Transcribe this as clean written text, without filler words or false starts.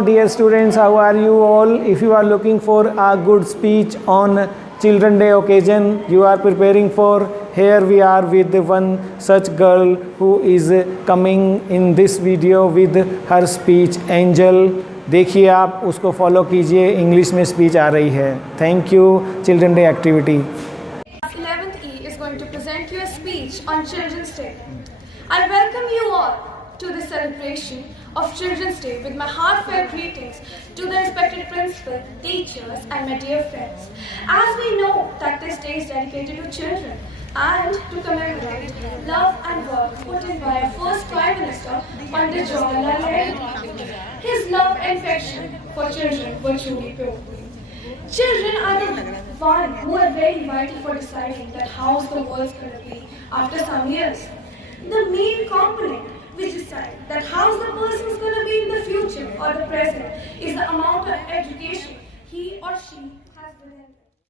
dear students, how are you all? If you are looking for a good speech on Children Day occasion, you are preparing for, here we are with one such girl who is coming in this video with her speech, Angel. देखिए आप उसको follow कीजिए, English में speech आ रही है. Thank you. Children day activity. 11th E is going to present you a speech on Children's Day. I welcome you all to the celebration of Children's Day with my heartfelt greetings to the respected principal, teachers and my dear friends. As we know that this day is dedicated to children and to commemorate love and work put in by our first Prime Minister, Pandit Jawaharlal Nehru. His love and affection for children were truly pure. Children are the one who are very vital for deciding that how the world's going to be after some years. The main component which decides that how the person is going to be in the future or the present is the amount of education he or she has been in.